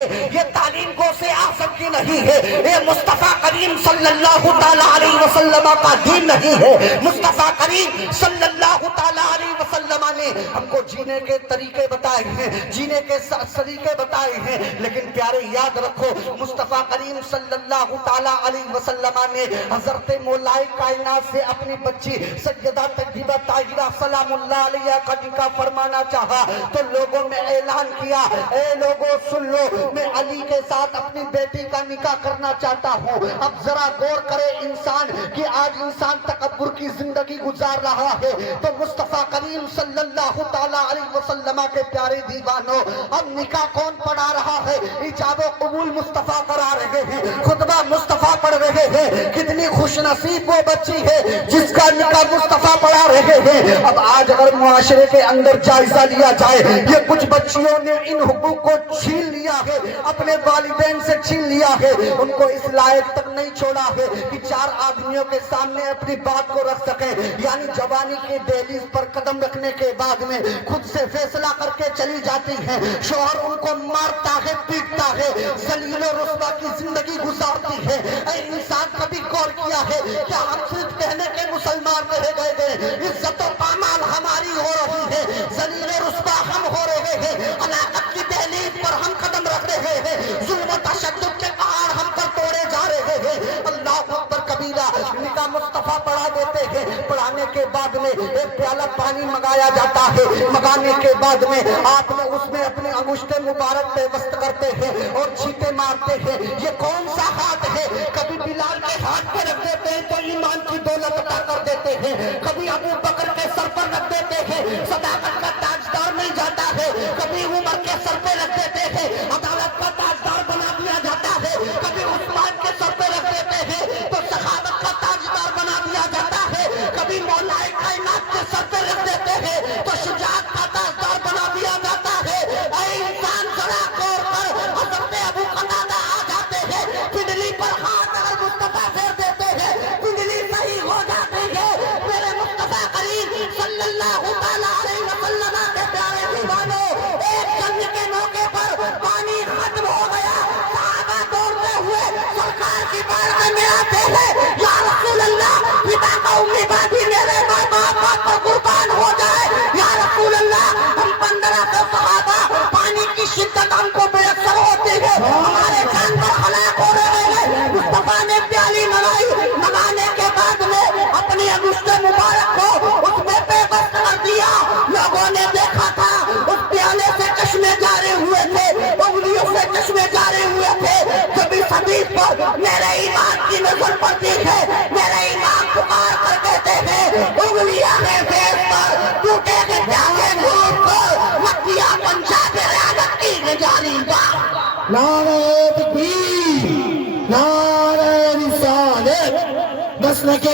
یہ تعلیم غوث اعظم کی نہیں ہے، یہ مصطفیٰ کریم صلی اللہ تعالیٰ علیہ وسلم کا دین نہیں ہے۔ مصطفیٰ کریم صلی اللہ تعالیٰ علیہ وسلم نے ہم کو جینے کے طریقے بتائے ہیں، جینے کے طریقے بتائے ہیں، لیکن پیارے یاد رکھو مصطفیٰ کریم صلی اللہ تعالیٰ علیہ وسلم نے حضرت مولا کائنات سے اپنی بچی سیدہ طیبہ طاہرہ سلام اللہ علیہ کا نکاح فرمانا چاہا تو لوگوں نے اعلان کیا، اے لوگوں سن لو، میں علی کے ساتھ اپنی بیٹی کا نکاح کرنا چاہتا ہوں۔ اب ذرا غور کرے انسان کہ آج انسان تکبر کی زندگی گزار رہا ہے تو مصطفیٰ کریم صلی اللہ تعالیٰ علیہ وسلم کے پیارے دیوانوں اب نکاح کون پڑھا رہا ہے؟ ایجاب و قبول مصطفیٰ کرا رہے ہیں، خطبہ مصطفیٰ پڑھ رہے ہیں۔ کتنی خوش نصیب وہ بچی ہے جس کا نکاح مصطفیٰ پڑھا رہے ہیں۔ اب آج اگر معاشرے کے اندر جائزہ لیا جائے، یہ کچھ بچیوں نے ان حقوق کو چھین لیا ہے، اپنے والدین سے چھین لیا ہے، ان کو اس لائق تک نہیں چھوڑا ہے کہ چار آدمیوں کے سامنے اپنی بات کو رکھ سکیں، یعنی جوانی کے دہلیز پر قدم رکھنے کے بعد میں خود سے فیصلہ کر کے چلی جاتی ہیں، شوہر ان کو مارتا ہے، پیٹتا ہے، ذلیل و رسوا کی زندگی گزارتی ہے۔ اے انسان کبھی غور کیا ہے کیا ہم صرف کہنے کے مسلمان رہ گئے ہیں؟ عزت و پامال ہماری ہو رہی ہے، ذلیل و رسوا ہم ہو رہے ہیں، ہلاکت کی دہلیز پر ہم قدم رکھ رہے ہیں، ظلم و تشدد کے پہاڑ ہم پر توڑے جا رہے ہیں۔ اللہ اکبر کبیرہ، نکاح مصطفیٰ پڑھا دیتے ہیں، پڑھانے کے بعد میں ایک پیالہ پانی منگایا جاتا ہے، منگانے کے بعد میں آپ نے اس میں اپنے انگشت مبارک پیوست کرتے ہیں اور چھینٹے مارتے ہیں۔ یہ کون سا ہاتھ ہے؟ کبھی بلال کے ہاتھ پہ رکھ دیتے ہیں تو ایمان کی دولت عطا کر دیتے ہیں، کبھی ابو بکر کے سر پر رکھ دیتے ہیں، صداقت کا تاجدار مل جاتا ہے، کبھی عمر کے سر پہ رکھ دیتے ہیں، عدالت کا تاجدار بنا دیا جاتا ہے، کبھی عثمان کے سر پہ رکھ دیتے ہیں تو سخاوت کا تاجدار بنا دیا جاتا ہے، کبھی مولا کائنات کے سر پہ رکھ دیتے ہیں تو شجاعت کا تاجدار بنا دیا جاتا ہے۔ اے انسان ذرا غور کر، حضرت ابو قتادہ آ جاتے ہیں، پنڈلی پر ہاتھ اگر مصطفیٰ پھیر دیتے ہیں پنڈلی صحیح ہو جاتی ہے۔ میرے مصطفیٰ کریم صلی اللہ تعالیٰ علیہ وسلم کے پیارے دیوانوں، ایک جنگ کے موقع پر پانی ختم ہو گیا، صحابہ دوڑتے ہوئے سرکار کی بارگاہ میں آتے ہیں، یا رسول اللہ پتا کا امی بابی میرے ماں باپ پر قربان ہو جائے، یا رسول اللہ ہم 1500 صحابہ پانی کی شدت ہم کو میسر ہوتی ہے، ہمارے جانور ہلاک ہو رہے ہیں۔ مصطفیٰ نے پیالی منگائی، منگانے کے بعد میں اپنی انگشت مبارک کو اس میں پیوست کر دیا۔ لوگوں نے دیکھا تھا اس پیالے سے چشمے جاری ہوئے تھے، انگلیوں سے چشمے جاری ہوئے تھے۔ کبھی صدیق پر میرے ایمان کی نظر پڑتی ہے، میرے ایمان پکار کر کہتے ہیں انگلیاں میں فیس پر ٹوٹے کے جاگے گھوم کر مکیہ پنجاب ریاضت کی نجانی با۔ نعرہ تکبیر، نعرہ رسالت، مسلک